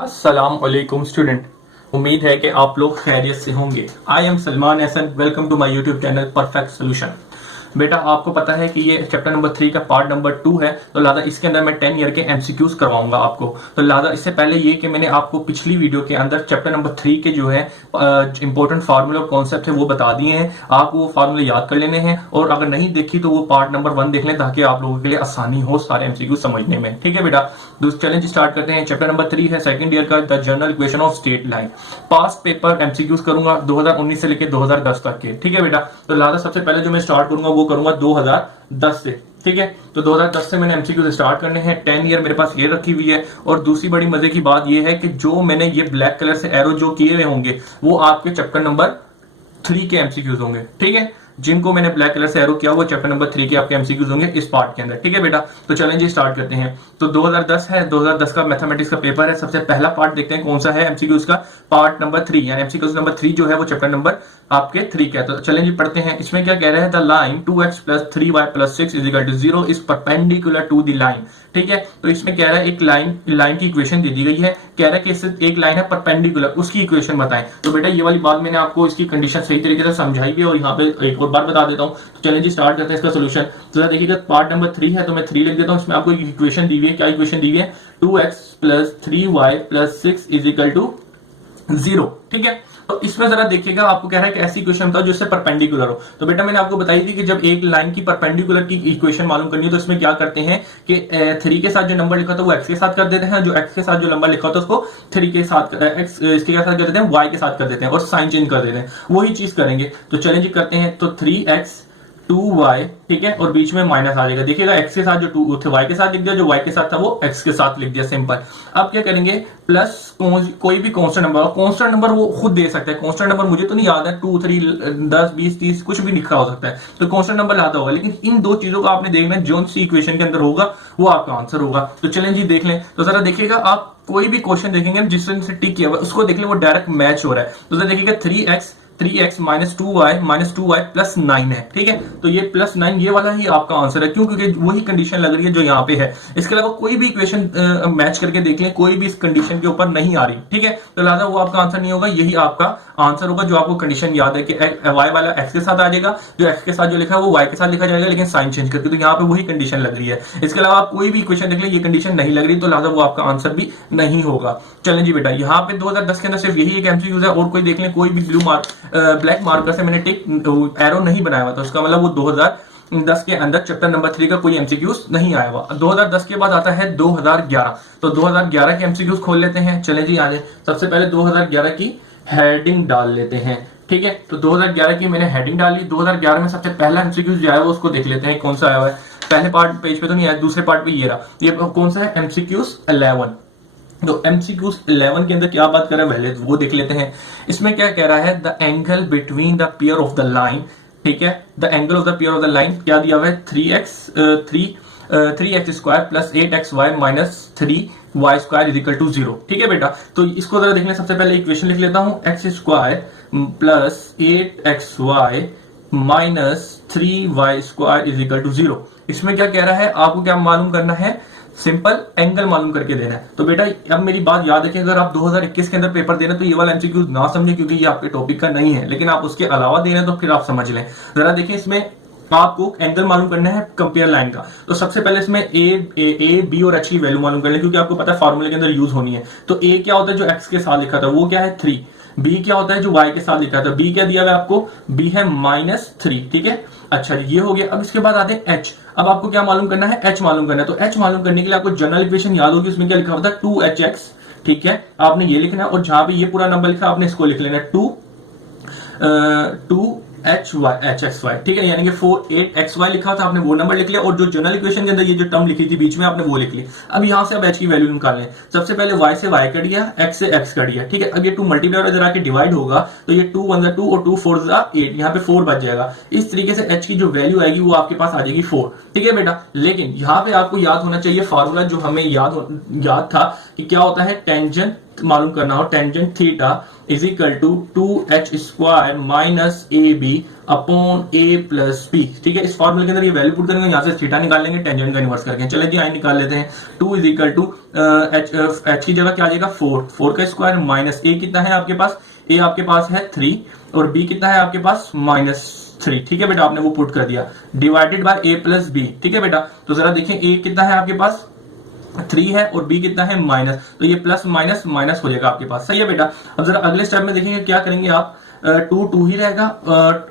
अस्सलाम वालेकुम स्टूडेंट। उम्मीद है कि आप लोग खैरियत से होंगे। I am Salman Ehsan, welcome to my YouTube channel perfect solution. बेटा आपको पता है कि ये चैप्टर नंबर 3 का पार्ट नंबर 2 है, तो लिहाजा इसके अंदर मैं 10 ईयर के एमसीक्यूज करवाऊंगा आपको। तो लिहाजा इससे पहले ये कि मैंने आपको पिछली वीडियो के अंदर चैप्टर नंबर 3 के जो है इंपॉर्टेंट फार्मूले और कॉन्सेप्ट है वो बता दिए हैं। आप वो फार्मूले याद कर लेने हैं, और अगर नहीं देखी तो वो पार्ट नंबर 1 देख लें ताकि आप लोगों के लिए आसानी हो सारे एमसीक्यू समझने में। ठीक है बेटा, चैलेंज स्टार्ट करते हैं। चैप्टर नंबर 3 है सेकंड ईयर का, the general equation of straight line. Past paper MCQs करूंगा 2019 से लेकर 2010 तक के। ठीक है बेटा, तो लिहाजा सबसे पहले जो मैं स्टार्ट करूंगा वो करूंगा 2010 से। ठीक है, तो 2010 से मैंने एमसीक्यू स्टार्ट करने हैं। 10 ईयर मेरे पास ये रखी हुई है। और दूसरी बड़ी मजे की बात ये है कि जो मैंने ये ब्लैक कलर से एरो जो किए हुए होंगे वो आपके चैप्टर नंबर 3 के एमसीक्यूज होंगे। ठीक है, जिनको मैंने ब्लैक कलर से एरो किया वो चैप्टर नंबर 3 के आपके एमसीक्यूज होंगे इस पार्ट के अंदर। ठीक है बेटा, तो चैलेंज स्टार्ट करते हैं। तो 2010 है, 2010 का मैथमेटिक्स का पेपर है। सबसे पहला पार्ट देखते हैं कौन सा है एमसीक्यूज का, पार्ट नंबर 3 यानी एमसीक्यूज नंबर 3 जो है वो चैप्टर नंबर आपके 3 का है। तो चैलेंज पढ़ते हैं। इसमें क्या कह रहा है, the line 2x + 3y + 6 = 0 is perpendicular to the line. ठीक है, तो इसमें कह रहा है एक लाइन की इक्वेशन दे दी गई है। कह रहा है कि इससे एक लाइन है परपेंडिकुलर, उसकी इक्वेशन बताएं। तो बेटा ये वाली बात मैंने आपको इसकी कंडीशन सही तरीके से समझाई भी और यहाँ पे एक और बार बता देता हूँ। तो चलिए जी स्टार्ट करते हैं इसका सोल्यूशन। तो देखिएगा पार्ट नंबर 3 है, तो मैं 3 लिख देता हूँ। इसमें आपको एक इक्वेशन दी हुई है। क्या इक्वेशन दी हुई है, 2x + 3y + 6 = 0। ठीक है, तो इसमें जरा देखिएगा आपको कह रहा है कि ऐसी इक्वेशन बताओ जिससे परपेंडिकुलर हो। तो बेटा मैंने आपको बताई थी कि जब एक लाइन की परपेंडिकुलर की इक्वेशन मालूम करनी है तो इसमें क्या करते हैं कि 3 के साथ जो नंबर लिखा था वो x के साथ कर देते हैं, जो x के साथ जो नंबर लिखा होता है उसको 3 के साथ x इसके साथ कर देते हैं, y के साथ कर देते हैं और साइन चेंज कर देते हैं। वही चीज करेंगे। तो चलेंज करते हैं। तो 3x 2y, ठीक है, और बीच में माइनस आ जाएगा। देखिएगा x के साथ जो 2 थे y के साथ लिख दिया, जो y के साथ था वो x के साथ लिख दिया, सिंपल। अब क्या करेंगे, प्लस कोई भी कांस्टेंट नंबर वो खुद दे सकता है। कांस्टेंट नंबर मुझे तो नहीं याद है, 2 3 10 20 30 कुछ भी लिखा हो सकता है, तो कांस्टेंट नंबर लाता होगा। लेकिन इन दो चीजों को आपने देखना है, जो सी इक्वेशन के अंदर होगा वो आपका आंसर होगा। तो चलें जी देख लें। तो जरा देखिएगा, आप कोई भी क्वेश्चन देखेंगे जिससे टिक किया हुआ उसको देख लें, वो डायरेक्ट मैच हो रहा है। तो जरा देखिएगा 3x - 2y + 9 है। ठीक है, तो ये +9 ये वाला ही आपका आंसर है। क्यों? क्योंकि वही कंडीशन लग रही है जो यहाँ पे है। इसके अलावा कोई भी इक्वेशन मैच करके देख लें, कोई भी इस कंडीशन के ऊपर नहीं आ रही। ठीक है, तो लिहाजा वो आपका आंसर नहीं होगा, यही आपका आंसर होगा। जो आपको कंडीशन याद है कि y वाला x के साथ आ जाएगा, जो x के साथ जो लिखा है वो y के साथ लिखा जाएगा, लेकिन साइन चेंज करके। तो यहाँ पे वही कंडीशन लग रही है। इसके अलावा आप कोई भी इक्वेशन देख लें, ये कंडीशन नहीं लग रही, तो लिहाजा वो आपका आंसर भी नहीं होगा। चलें जी बेटा, यहाँ पे 2010 के अंदर सिर्फ यही एक एमसीक्यू है। और कोई देख लें, कोई भी ब्लैक मार्कर से मैंने टिक एरो नहीं बनाया हुआ था, उसका मतलब वो 2010 के अंदर चैप्टर नंबर 3 का कोई एमसीक्यूज नहीं आया हुआ। 2010 के बाद आता है 2011। तो 2011 के एमसीक्यूज खोल लेते हैं। चले जी आगे। सबसे पहले 2011 की हेडिंग डाल लेते हैं। ठीक है, तो 2011 की मैंने हेडिंग डाली। 2011 में सबसे पहला एमसीक्यूज जो है वो उसको देख लेते हैं कौन सा आया हुआ है। पहले पार्ट पेज पे तो नहीं आया, दूसरे पार्ट पे ये रहा। ये कौन सा है, एमसीक्यूज 11। तो एमसीक्यूज 11 के अंदर क्या बात कर रहा है पहले वो देख लेते हैं। इसमें क्या कह रहा है, the angle between the pair of the line. ठीक है, the angle of the pair of the line क्या दिया हुआ है, 3x² + 8xy - 3y² = 0। ठीक है बेटा, तो इसको जरा देख लें। सबसे पहले इक्वेशन लिख लेता हूं, x² + 8xy - 3y² = 0। इसमें क्या कह रहा है, आपको क्या मालूम करना है, सिंपल एंगल मालूम करके देना है। तो बेटा अब मेरी बात याद है कि अगर आप 2021 के अंदर पेपर दे रहे हैं तो ये वाला एमसीक्यू ना समझे, क्योंकि ये आपके टॉपिक का नहीं है। लेकिन आप उसके अलावा दे रहे हैं तो फिर आप समझ लें। जरा देखिए, इसमें आपको एंगल मालूम करना है कंपेयर लाइन का। तो सबसे पहले इसमें ए बी और एच की वैल्यू मालूम कर लें, क्योंकि आपको पता है फार्मूले के अंदर यूज होनी है। तो ए क्या होता है, जो एक्स के साथ लिखा था वो क्या है 3। बी क्या होता है, जो y के साथ लिखा था, बी क्या दिया हुआ है आपको, बी है -3। ठीक है, अच्छा ये हो गया। अब इसके बाद आते हैं h। अब आपको क्या मालूम करना है, h मालूम करना है। तो h मालूम करने के लिए आपको जनरल इक्वेशन याद होगी, उसमें क्या लिखा होता है 2hx। ठीक है, आपने ये लिखना है, और जहां पे ये पूरा नंबर लिखा आपने इसको लिख लेना है 2hxy। ठीक है, यानी कि 48xy लिखा था, आपने वो नंबर लिख लिया, और जो जनरल इक्वेशन के अंदर ये जो टर्म लिखी थी बीच में आपने वो लिख ली। अब यहां से अब h की वैल्यू निकालें। सबसे पहले y से y कट गया, x से x कट गया। ठीक है, अब ये 2 मल्टीप्लाई और इधर आके डिवाइड होगा, तो ये 2 1 2 और 2 4 8, यहाँ पे 4 बच जाएगा। इस तरीके से h की जो वैल्यू आएगी वो आपके पास आ जाएगी 4। ठीक है बेटा, लेकिन यहाँ पे आपको याद होना चाहिए फार्मूला जो हमें याद था कि क्या होता है, टेंजेंट मालूम करना हो, tangent theta is equal to 2h square minus A B upon A plus B. ठीक है, इस फॉर्मूले के अंदर ये वैल्यू पुट करेंगे, यहाँ से थीटा निकाल लेंगे, टेंजेंट का इन्वर्स करके। चले जी आई निकाल लेते हैं। 2 इज इक्वल टू एच की जगह क्या आ जाएगा 4 का स्क्वायर माइनस ए कितना है आपके पास, ए आपके पास है 3 और बी कितना है आपके पास -3। ठीक है बेटा, आपने वो पुट कर दिया, divided by A plus B. ठीक है बेटा, तो जरा देखिए ए कितना है आपके पास 3 है और बी कितना है माइनस, तो ये प्लस माइनस माइनस हो जाएगा आपके पास। सही है बेटा। अब जरा अगले स्टेप में देखेंगे क्या करेंगे आप, 2 ही रहेगा,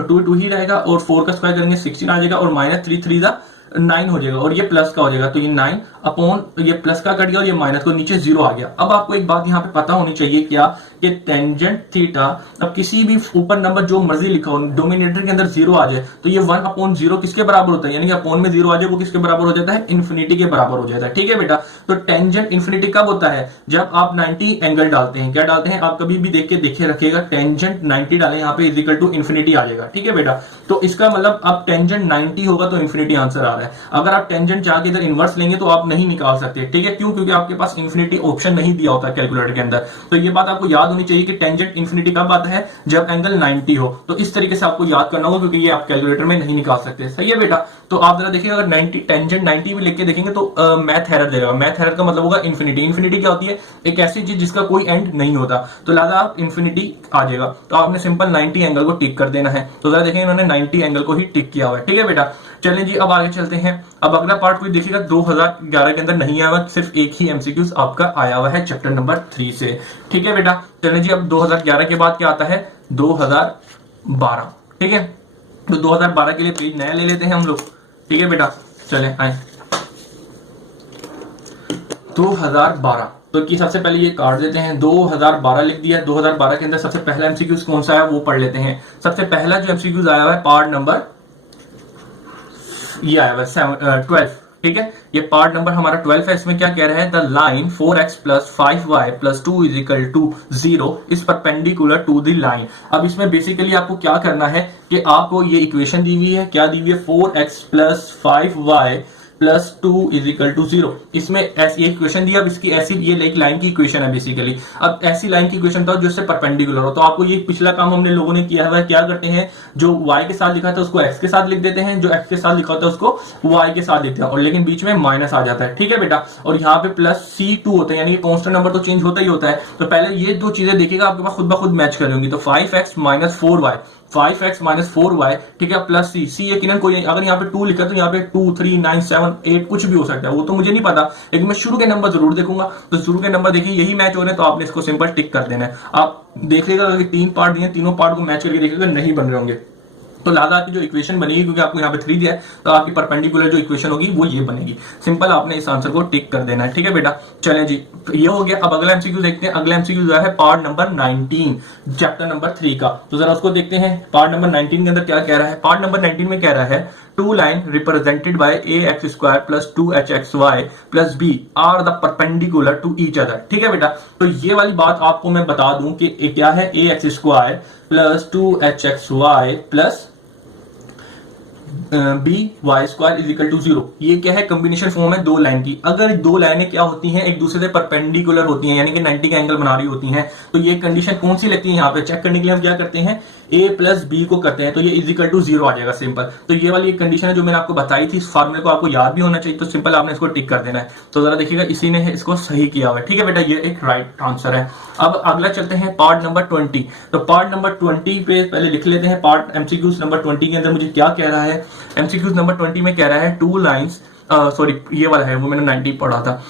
2 ही रहेगा और 4 का स्क्वायर करेंगे 16 आ जाएगा और माइनस 3 3 9 हो जाएगा और ये प्लस का हो जाएगा, तो ये 9 अपॉन ये प्लस का कट गया और ये माइनस को नीचे 0 आ गया। अब आपको एक बात यहाँ पे पता होनी चाहिए क्या, कि टेंजेंट थीटा, अब किसी भी ऊपर नंबर जो मर्जी लिखा हो, डोमिनेटर के अंदर 0 आ जाए तो ये 1/0 किसके बराबर होता है, यानी कि अपॉन में 0 आ जाए वो किसके बराबर हो जाता है, इन्फिनिटी के बराबर हो जाता है। ठीक है बेटा, तो टेंजेंट इन्फिनिटी कब होता है, जब आप 90 एंगल डालते हैं। क्या डालते हैं आप कभी भी देख के देखे रखिएगा, टेंजेंट 90 डालें यहाँ पे, इज इक्वल टू इन्फिनिटी आ जाएगा। ठीक है बेटा, तो इसका मतलब अब टेंजेंट 90 होगा तो इन्फिनिटी आंसर आ रहा है। अगर आप टेंजेंट जाके इधर इनवर्स लेंगे तो आप नहीं निकाल सकते। ठीक है, क्यों, क्योंकि आपके पास इन्फिनिटी ऑप्शन नहीं दिया होता कैलकुलेटर के अंदर। तो ये बात आपको याद होनी चाहिए कि टेंजेंट इन्फिनिटी कब आता है, जब एंगल 90 हो। तो इस तरीके से आपको याद करना होगा, क्योंकि ये आप कैलकुलेटर में नहीं निकाल सकते। सही है बेटा, तो आप जरा देखिए, अगर 90 टेंजेंट 90 भी लेके देखेंगे तो मैथ एरर देगा। मैथ एरर का मतलब होगा इन्फिनिटी। इन्फिनिटी क्या होती है, एक ऐसी चीज जिसका कोई एंड नहीं होता, तो लिहाजा आप इन्फिनिटी आ जाएगा। तो आपने सिंपल 90 एंगल को टिक कर देना है। तो जरा देखें, इन्होंने 90 एंगल को ही टिक किया हुआ है। ठीक है बेटा, चलें जी अब आगे चलते हैं। अब अगला पार्ट कोई देखिएगा 2011 के अंदर नहीं आया हुआ, सिर्फ एक ही एमसीक्यूज आपका आया हुआ है चैप्टर नंबर 3 से। ठीक है बेटा, चलें जी अब 2011 के बाद क्या आता है 2012। ठीक है, तो 2012 के लिए पेज नया ले लेते हैं हम लोग। ठीक है बेटा, चलें आए 2012। तो कि सबसे पहले ये काट देते हैं, 2012 लिख दिया। 2012 के अंदर सबसे पहला एमसीक्यूज कौन सा है वो पढ़ लेते हैं। सबसे पहला जो एमसीक्यूज आया हुआ है पार्ट नंबर ये आया हुआ है 12। ठीक है, ये पार्ट नंबर हमारा 12 है। इसमें क्या कह रहा है, the line 4x plus 5y plus 2 is equal to 0 is perpendicular to the line. अब इसमें बेसिकली आपको क्या करना है कि आपको ये इक्वेशन दी हुई है, क्या दी हुई है 4x plus 5y plus 2 is equal to 0। इसमें ऐसी इक्वेशन दी, अब इसकी ऐसी ये एक लाइन की इक्वेशन है बेसिकली। अब ऐसी लाइन की इक्वेशन था जो इससे परपेंडिकुलर हो, तो आपको ये पिछला काम हमने लोगों ने किया हुआ है। क्या करते हैं, जो y के साथ लिखा था उसको x के साथ लिख देते हैं, जो x के साथ लिखा होता है उसको y के साथ लिखते हैं, और लेकिन बीच में माइनस आ जाता है। ठीक है बेटा, और यहाँ पे प्लस C2 होता है, यानी कि कांस्टेंट नंबर तो चेंज होता ही होता है। तो पहले ये दो चीजें देखिएगा, आपके पास खुद ब खुद मैच कर होंगी। तो 5x minus 4y, 5x minus 4y, ठीक है, प्लस सी यकीनन कोई, अगर यहाँ पे 2 लिखा तो यहाँ पे 2 3 9 7 8 कुछ भी हो सकता है, वो तो मुझे नहीं पता, लेकिन मैं शुरू के नंबर जरूर देखूंगा। तो शुरू के नंबर देखिए यही मैच हो रहे हैं, तो आपने इसको सिंपल टिक कर देना है। आप देखिएगा अगर 3 पार्ट दिए, तीनों पार्ट को मैच करके देखिएगा नहीं बन रहे होंगे, तो लिहाजा आपकी जो इक्वेशन बनेगी, क्योंकि आपको यहाँ पे 3 दिया है, तो आपकी परपेंडिकुलर जो इक्वेशन होगी वो ये बनेगी। सिंपल आपने इस आंसर को टिक कर देना है। ठीक है बेटा, चलें जी ये हो गया। अब अगला एमसीक्यू देखते हैं। अगला एमसीक्यू जो है पार्ट नंबर 19 चैप्टर नंबर 3 का, तो जरा उसको देखते हैं। पार्ट नंबर 19 के अंदर क्या कह रहा है, पार्ट नंबर 19 में कह रहा है two line represented by ax square plus 2hxy plus b are the perpendicular to each other. ठीक है बेटा, तो ये वाली बात आपको मैं बता दूं कि क्या है, ax square plus 2hxy plus b y square is equal to 0। ये क्या है, कॉम्बिनेशन फॉर्म है दो लाइन की। अगर दो लाइनें क्या होती हैं, एक दूसरे से परपेंडिकुलर होती हैं, यानी कि 90 का एंगल बना रही होती हैं, तो ये कंडीशन कौन सी लगती है, यहाँ पे चेक करने के लिए हम क्या करते हैं, a प्लस बी को करते हैं, तो ये इज इक्वल टू 0 आ जाएगा सिंपल। तो ये वाली एक कंडीशन है जो मैंने आपको बताई थी, इस फार्मूले को आपको याद भी होना चाहिए, तो सिंपल आपने इसको टिक कर देना है। तो जरा देखिएगा इसी ने इसको सही किया हुआ है। ठीक है बेटा, ये एक राइट आंसर है। अब अगला चलते हैं पार्ट नंबर 20। तो पार्ट नंबर 20 पे पहले लिख लेते हैं, पार्ट एमसीक्यूज नंबर 20 के अंदर मुझे क्या कह रहा है। एमसीक्यूज नंबर 20 में कह रहा है टू लाइन्स, सॉरी ये वाला है, वो मैंने 90 पढ़ा था।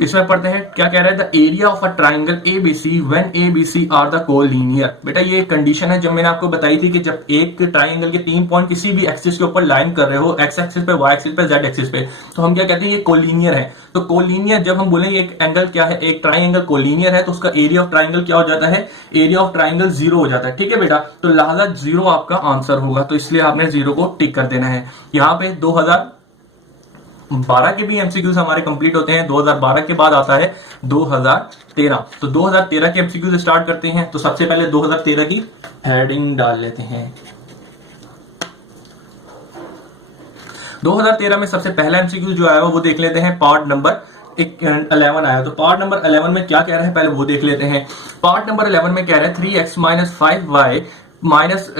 इसमें पढ़ते हैं क्या कह रहा है, the area of a triangle ABC when ABC are the collinear. बेटा ये एक कंडीशन है जो मैंने आपको बताई थी कि जब एक ट्राइंगल के 3 पॉइंट किसी भी एक्सिस के ऊपर लाइन कर रहे हो, एक्स एक्सिस पे, वाई एक्सिस पे, जेड एक्सिस पे, तो हम क्या कहते हैं, ये कोलिनियर है। तो कोलिनियर जब हम बोलेंगे एक एंगल क्या है, एक ट्राइंगल कोलिनियर है, तो उसका एरिया ऑफ ट्राइंगल क्या हो जाता है, एरिया ऑफ ट्राइंगल 0 हो जाता है। ठीक है बेटा, तो लिहाजा 0 आपका आंसर होगा, तो इसलिए आपने 0 को टिक कर देना है। यहाँ पे 2012 के भी एमसीक्यूज हमारे कंप्लीट होते हैं। 2012 के बाद आता है 2013। तो 2013 के एमसीक्यूज स्टार्ट करते हैं। तो सबसे पहले 2013 की हेडिंग डाल लेते हैं। 2013 में सबसे पहला एमसीक्यू जो आया वो देख लेते हैं, पार्ट नंबर 11 आया। तो पार्ट नंबर 11 में क्या कह रहा है पहले वो देख लेते हैं। पार्ट नंबर 11 में कह रहा है 3x minus 5y minus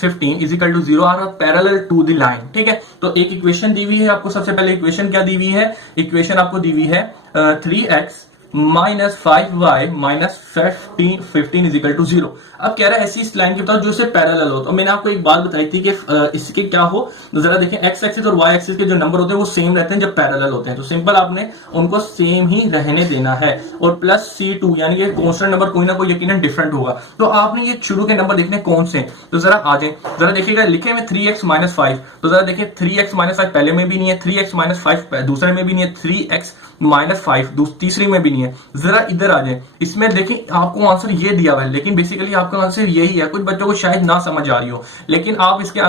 15 is equal to 0 are parallel to the line. ठीक है, तो एक इक्वेशन दी हुई है आपको। सबसे पहले इक्वेशन क्या दी हुई है? इक्वेशन आपको दी हुई है 3x minus 5y minus 15 is equal to 0। अब कह रहा है ऐसी इस लाइन के बताओ जो से पैरेलल हो। तो मैंने आपको एक बात बताई थी कि इसके क्या हो, जरा देखें, एक्स एक्सिस और वाई एक्सिस के जो नंबर होते हैं वो सेम रहते हैं जब पैरेलल होते हैं। तो सिंपल आपने उनको सेम ही रहने देना है। और प्लस C2 यानी कि कांस्टेंट नंबर कोई ना कोई यकीनन डिफरेंट होगा। तो आपने ये शुरू के नंबर देखने कौन से, तो जरा आ जाए, जरा देखिएगा लिखे हुए 3x माइनस 5। तो जरा देखिए 3x माइनस 5 पहले में भी नहीं है, 3x माइनस 5 दूसरे में भी नहीं है, 3x माइनस 5 तीसरी में भी नहीं है। जरा इधर आ जाए, इसमें देखें आपको आंसर ये दिया हुआ है, लेकिन बेसिकली आपका आंसर यही है। कुछ बच्चों को शायद ना समझ आ रही हो, लेकिन आप इसके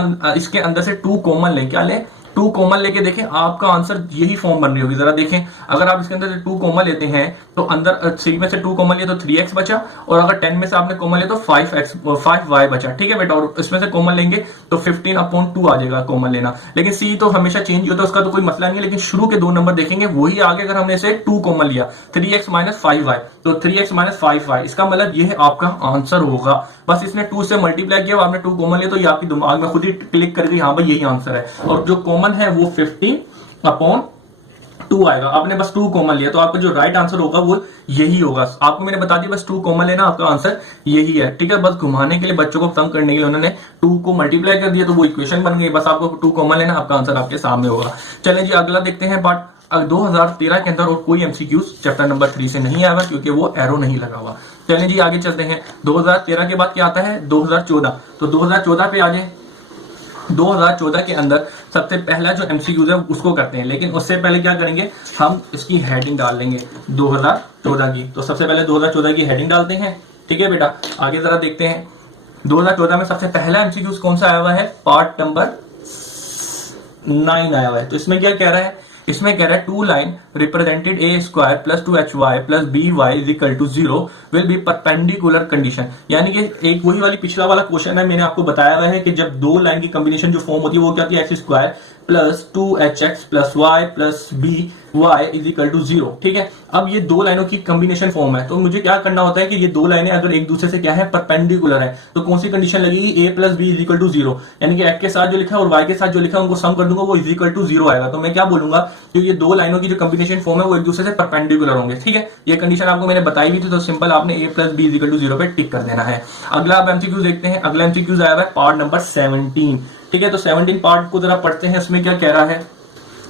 अंदर से 2 कॉमन लें। क्या लें? 2 कॉमन लेके देखें, आपका आंसर यही फॉर्म बन रही होगी। जरा देखें, अगर आप इसके अंदर से 2 कॉमन लेते हैं तो अंदर 3 में से 2 कॉमन लिया तो 3x बचा, और अगर 10 में से आपने कॉमन लिया तो 5y बचा। ठीक है बेटा, और इसमें से कॉमन लेंगे तो 15/2 आ जाएगा कॉमन लेना। लेकिन C तो हमेशा चेंज होता है, उसका तो कोई मसला नहीं है, लेकिन शुरू के 2 नंबर देखेंगे वही आगे। अगर हमने इसे 2 कॉमन लिया 3x माइनस 5y, तो 3x माइनस 5y, इसका मतलब ये है आपका आंसर होगा। बस इसने 2 से मल्टीप्लाई किया, आपने 2 कॉमन लिया तो ये आपके दिमाग में खुद ही क्लिक कर गई, हाँ भाई यही आंसर है। और जो कॉमन है वो 15/2 आएगा। आपने बस 2 कॉमन लिया तो आपका जो राइट आंसर होगा वो यही होगा। आपको मैंने बता दिया, बस 2 कॉमन लेना, आपका आंसर यही है। ठीक है, बस घुमाने के लिए, बच्चों को तंग करने के लिए उन्होंने 2 को मल्टीप्लाई कर दिया तो वो इक्वेशन बन गई। बस आपको 2 कॉमन लेना, आपका आंसर आपके सामने होगा। चलें जी, अगला देखते हैं पार्ट 2013 के अंदर। और कोई एमसीक्यूज चैप्टर नंबर 3 से नहीं आएगा क्योंकि वो एरो नहीं लगा हुआ। चलें जी आगे चलते हैं। 2013 के बाद क्या आता है? 2014। तो 2014 पे आ जाए। 2014 के अंदर सबसे पहला जो एमसीक्यूज है उसको करते हैं, लेकिन उससे पहले क्या करेंगे, हम इसकी हेडिंग डाल लेंगे 2014 की। तो सबसे पहले 2014 की हेडिंग डालते हैं। ठीक है बेटा, आगे जरा देखते हैं 2014 में सबसे पहला एमसीक्यूज कौन सा आया हुआ है? पार्ट नंबर 9 आया हुआ है। तो इसमें क्या कह रहा है? इसमें कह रहा है 2 line represented a square plus 2hy plus by is equal to 0 will be perpendicular condition. यानी कि एक वही वाली पिछला वाला क्वेश्चन है, मैंने आपको बताया हुआ है कि जब 2 लाइन की कॉम्बिनेशन जो फॉर्म होती है वो क्या होती है? X square plus 2hx plus y plus by is equal to 0। ठीक है, अब ये 2 लाइनों की कॉम्बिनेशन फॉर्म है, तो मुझे क्या करना होता है कि ये 2 लाइनें अगर एक दूसरे से क्या है? परपेंडिकुलर है, तो कौन सी कंडीशन लगेगी? a plus b is equal to 0। यानी कि x के साथ जो लिखा है और y के साथ जो लिखा है उनको सम कर दूंगा, वो इज इक्वल टू 0 आएगा। तो मैं क्या बोलूंगा कि ये 2 लाइनों की जो कॉम्बिनेशन फॉर्म है वो एक दूसरे से परपेंडिकुलर होंगे। ठीक है, ये कंडीशन आपको मैंने बताई हुई थी, तो सिंपल आपने a plus b is equal to 0 पे टिक कर देना है। अगला आप एमसीक्यूज देखते हैं। अगला एमसीक्यूज आया हुआ है पार्ट नंबर 17। ठीक है, तो 17 पार्ट को जरा पढ़ते हैं। इसमें क्या कह रहा है?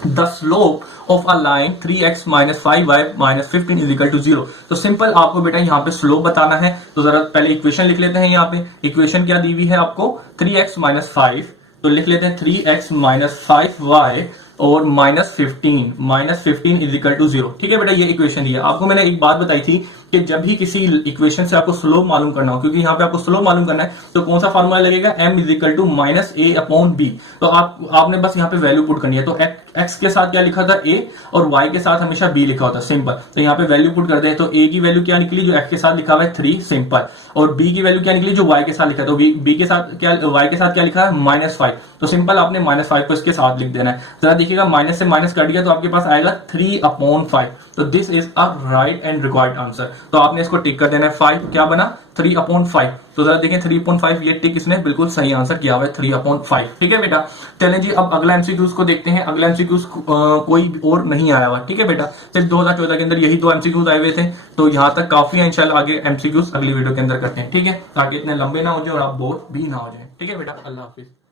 The slope of a line 3x minus 5y minus 15 is equal to 0। तो सिंपल आपको बेटा यहाँ पे स्लोप बताना है, तो जरा पहले इक्वेशन लिख लेते हैं। यहाँ पे इक्वेशन क्या दी हुई है आपको? 3x माइनस 5, तो लिख लेते हैं 3x माइनस 5y और माइनस 15 इज इक्वल टू 0। ठीक है बेटा, ये इक्वेशन दी है। आपको मैंने एक बात बताई थी कि जब भी किसी इक्वेशन से आपको स्लोप मालूम करना हो, क्योंकि यहाँ पे आपको स्लोप मालूम करना है, तो कौन सा फार्मूला लगेगा? m is equal to minus a upon b। तो आपने बस यहाँ पे वैल्यू पुट करनी है। तो x के साथ क्या लिखा था? a, और y के साथ हमेशा b लिखा होता है, सिंपल। तो यहाँ पे वैल्यू पुट करते हैं, तो a की वैल्यू क्या निकली? जो x के साथ लिखा हुआ है 3, सिंपल। और b की वैल्यू क्या निकली? जो y के साथ लिखा है, तो b के साथ क्या, y के साथ क्या लिखा है? माइनस 5। तो सिंपल आपने माइनस 5 को इसके साथ लिख देना है। जरा देखिएगा, माइनस से माइनस कट गया तो आपके पास आएगा 3/5। तो this is a right and required answer. तो आपने इसको टिक कर देना है। 5 क्या बना? 3/5। तो जरा देखें 3/5, ये टिक इसने बिल्कुल सही आंसर किया हुआ है, 3/5। ठीक है बेटा, चलें जी अब अगला एमसीक्यूज को देखते हैं। अगला एमसीक्यूज कोई और नहीं आया हुआ। ठीक है बेटा, सिर्फ 2014 के अंदर यही 2 एमसीक्यूज आए हुए थे। तो यहाँ तक काफी है, इंशाल्लाह आगे एमसीक्यूज अगली वीडियो के अंदर करते हैं। ठीक है, ताकि इतने लंबे ना हो जाए और आप बोर भी ना हो जाए। ठीक है बेटा, अल्लाह हाफिज।